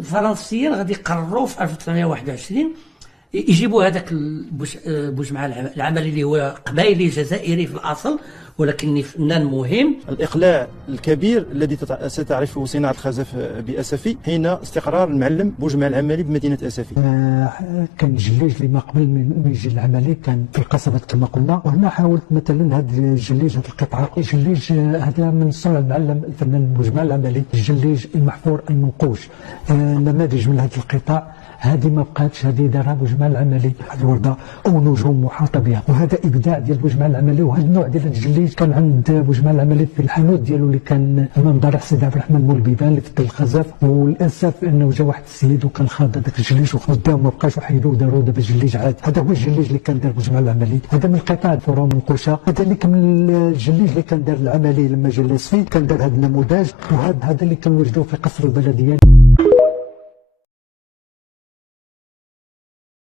الفرنسيين غادي يقرروا في 1921 يجيبوا هذاك بوجمع العملي اللي هو قبائلي جزائري في الاصل، ولكن فنان مهم. الإقلاع الكبير الذي ستعرفه صناعة الخزف بأسفي حين استقرار المعلم بوجمع العملي بمدينة أسفي. كان الجليج اللي ما قبل من يجي العملي كان في القصبات كما قلنا، وهنا حاولت مثلا هذا الجليج، هذه القطعة الجليج هذا من صنع المعلم الفنان بوجمع العملي، الجليج المحفور المنقوش. نماذج من هذه القطع هذه ما بقاتش، هذه دارها بوجمع العملي، الوردة او نجوم محاطه بها، وهذا ابداع ديال بوجمع العملي. وهذا النوع ديال الجليج كان عند بوجمع العملي في الحانوت ديالو اللي كان امام دار سيدي عبد الرحمن مول البيبان اللي في الخزف. وللاسف انه جا واحد السيد وكان خاض هذاك الجليج وخدام ما بقاش، وحيدوه وداروا دابا جليج عاد. هذا هو الجليج اللي كان دار بوجمع العملي، هذا من القطع الفورة منقوشه. هذا اللي كان الجليج اللي كان دار العملي لما جا لاسفي، كان دار هذا النموذج، وهذا اللي كان وجدوه في قصر البلديه.